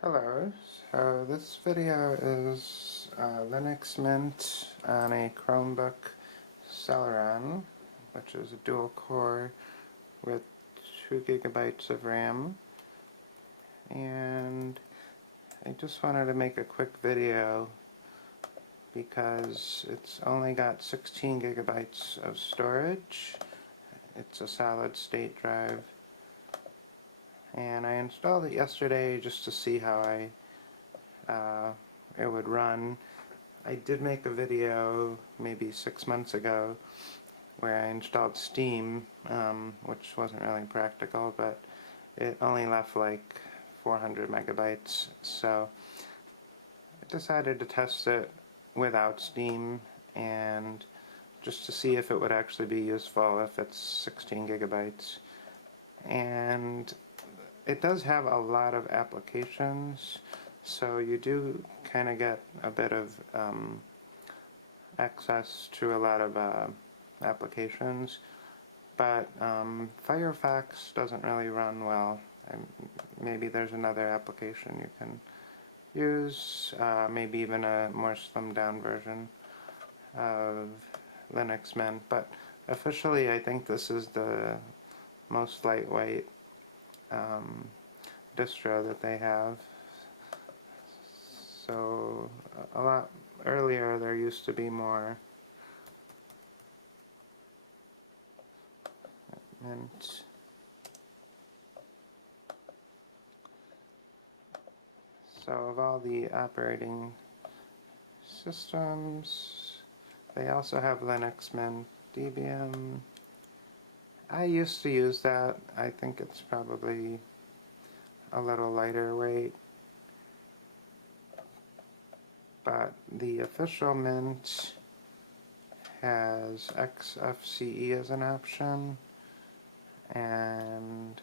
Hello, so this video is Linux Mint on a Chromebook Celeron, which is a dual core with 2 gigabytes of RAM, and I just wanted to make a quick video because it's only got 16 gigabytes of storage. It's a solid state drive. And I installed it yesterday just to see how it would run. I did make a video maybe 6 months ago where I installed Steam, which wasn't really practical, but it only left like 400 megabytes, so I decided to test it without Steam and just to see if it would actually be useful if it's 16 gigabytes. And it does have a lot of applications, so you do kind of get a bit of access to a lot of applications, but Firefox doesn't really run well. Maybe there's another application you can use, maybe even a more slimmed down version of Linux Mint, but officially I think this is the most lightweight distro that they have. So a lot earlier there used to be more Mint. So of all the operating systems, they also have Linux Mint, Debian. I used to use that. I think it's probably a little lighter weight, but the official Mint has XFCE as an option, and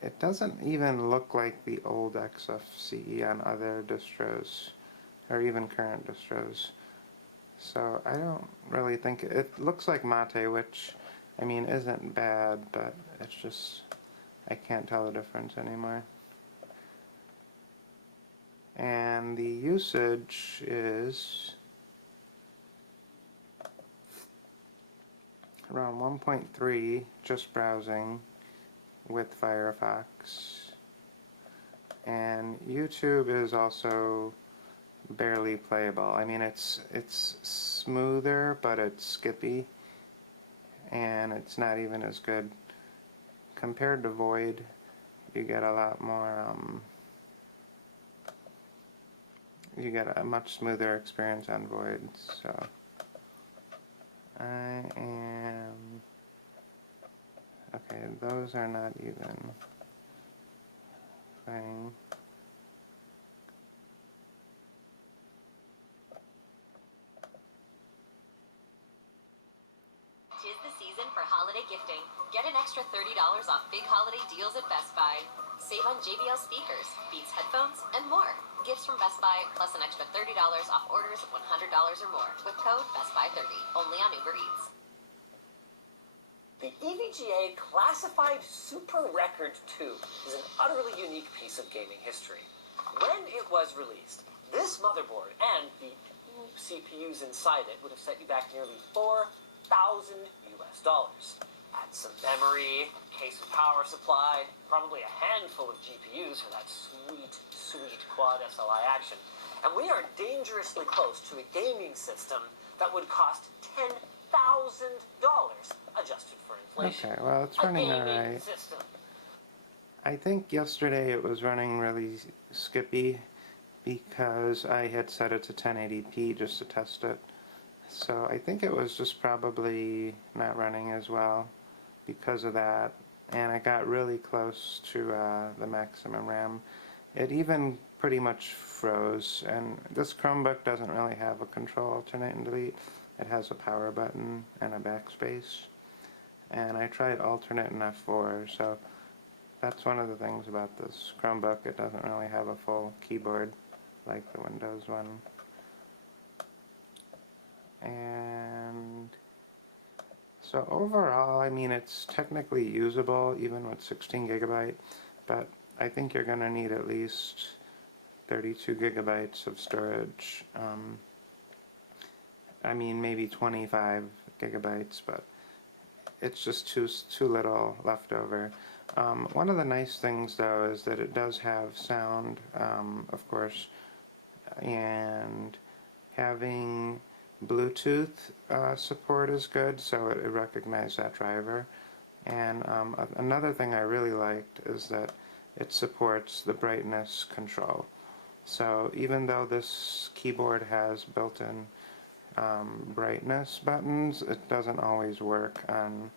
it doesn't even look like the old XFCE on other distros, or even current distros. So I don't really think it looks like Mate, which I mean isn't bad, but it's just I can't tell the difference anymore. And the usage is around 1.3 just browsing with Firefox, and YouTube is also barely playable. I mean it's smoother, but it's skippy, and it's not even as good compared to Void. You get a lot more you get a much smoother experience on Void. So I am okay, those are not even playing. Tis the season for holiday gifting. Get an extra $30 off big holiday deals at Best Buy. Save on JBL speakers, Beats headphones, and more. Gifts from Best Buy plus an extra $30 off orders of $100 or more with code BESTBUY30. Only on Uber Eats. The EVGA Classified Super Record 2 is an utterly unique piece of gaming history. When it was released, this motherboard and the CPUs inside it would have set you back nearly $4,000 US. Add some memory, case of power supply, probably a handful of GPUs for that sweet quad SLI action. And we are dangerously close to a gaming system that would cost $10,000 adjusted for inflation. Okay, well it's running alright. I think yesterday it was running really skippy because I had set it to 1080p just to test it. So I think it was just probably not running as well because of that, and I got really close to the maximum RAM. It even pretty much froze, and this Chromebook doesn't really have a control alternate and delete. It has a power button and a backspace, and I tried alternate and F4, so that's one of the things about this Chromebook. It doesn't really have a full keyboard like the Windows one. And so overall, I mean, it's technically usable even with 16 gigabyte, but I think you're going to need at least 32 gigabytes of storage. I mean, maybe 25 gigabytes, but it's just too little left over. One of the nice things, though, is that it does have sound, of course, and having Bluetooth support is good, so it recognized that driver. And another thing I really liked is that it supports the brightness control. So even though this keyboard has built-in brightness buttons, it doesn't always work on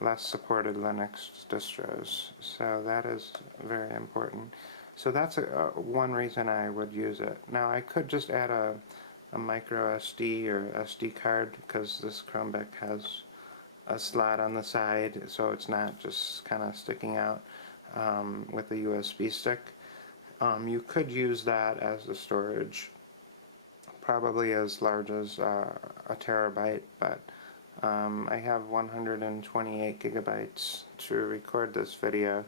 less supported Linux distros. So that is very important. So that's one reason I would use it. Now I could just add a micro SD or SD card, because this Chromebook has a slot on the side, so it's not just kind of sticking out with a USB stick. You could use that as the storage, probably as large as a terabyte, but I have 128 gigabytes to record this video,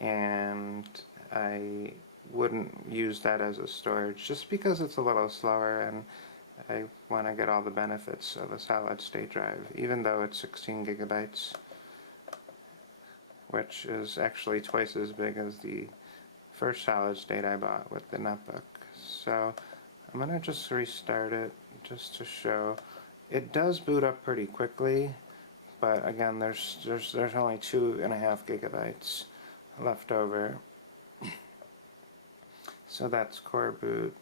and I wouldn't use that as a storage just because it's a little slower, and I want to get all the benefits of a solid state drive, even though it's 16 gigabytes, which is actually twice as big as the first solid state I bought with the netbook. So I'm going to just restart it just to show. It does boot up pretty quickly, but again, there's only 2.5 gigabytes left over. So that's core boot.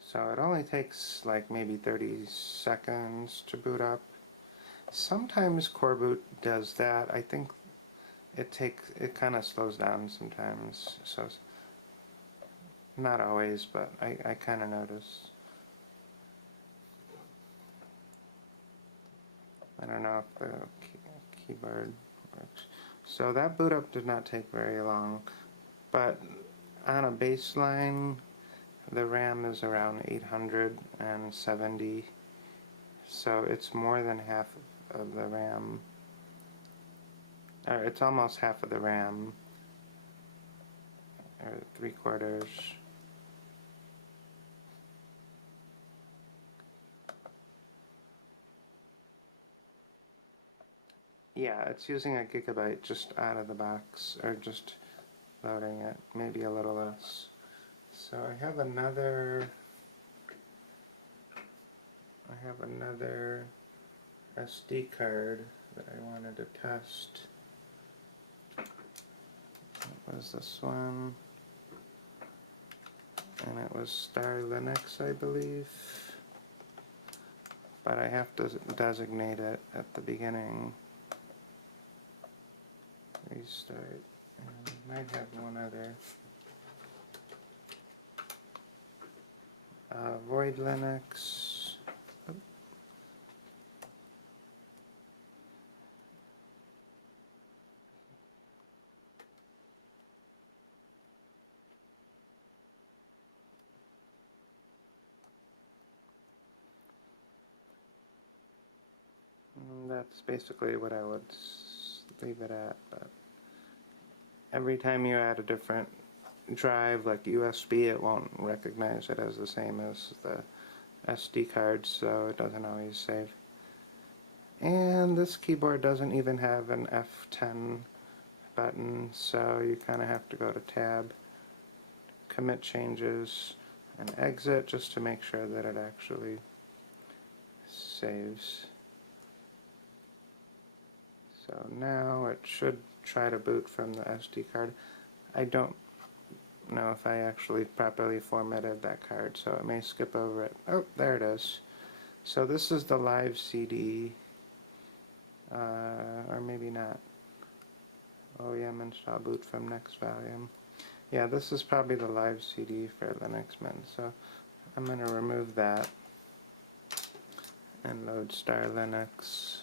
So it only takes like maybe 30 seconds to boot up. Sometimes core boot does that. I think it kind of slows down sometimes. So not always, but I kind of notice. I don't know if the keyboard works. So that boot up did not take very long, but on a baseline, the RAM is around 870, so it's more than half of the RAM, or it's almost half of the RAM, or 3/4. Yeah, it's using a gigabyte just out of the box, or just loading it, maybe a little less. So I have another SD card that I wanted to test. It was this one, and it was Star Linux, I believe, but I have to designate it at the beginning. Restart, and I might have one other. Void Linux. Oop. That's basically what I would leave it at, but every time you add a different drive, like USB, it won't recognize it as the same as the SD card, so it doesn't always save. And this keyboard doesn't even have an F10 button, so you kind of have to go to Tab, Commit Changes, and Exit just to make sure that it actually saves. So now it should try to boot from the SD card. I don't know if I actually properly formatted that card, so it may skip over it. Oh, there it is. So this is the live CD, or maybe not. OEM install boot from next volume. Yeah, this is probably the live CD for Linux Mint, so I'm going to remove that and load Star Linux.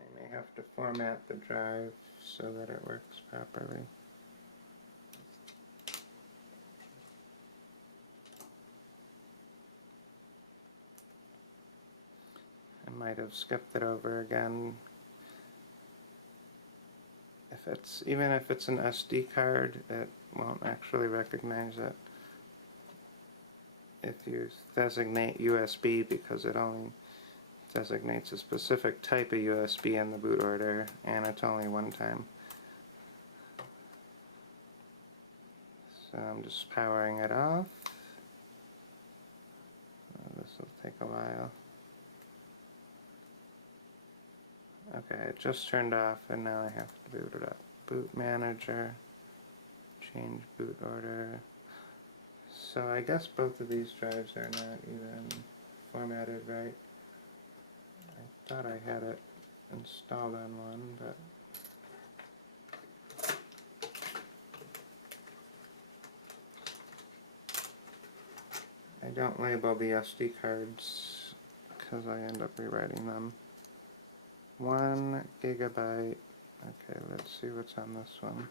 I have to format the drive so that it works properly. might have skipped it over again. Even if it's an SD card, it won't actually recognize it if you designate USB, because it only designates a specific type of USB in the boot order, and it's only one time. So I'm just powering it off. This will take a while. Okay, it just turned off, and now I have to boot it up. Boot manager, change boot order. So I guess both of these drives are not even formatted right. I thought I had it installed on one, but I don't label the SD cards because I end up rewriting them. 1 gigabyte. Okay, let's see what's on this one.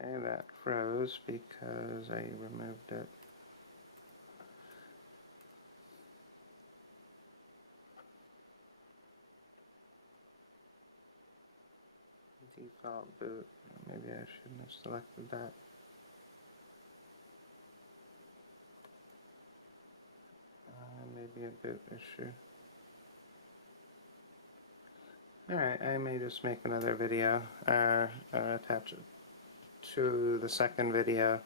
Okay, that froze because I removed it. Default boot. Maybe I shouldn't have selected that. Maybe a boot issue. Alright, I may just make another video, attach it to the second video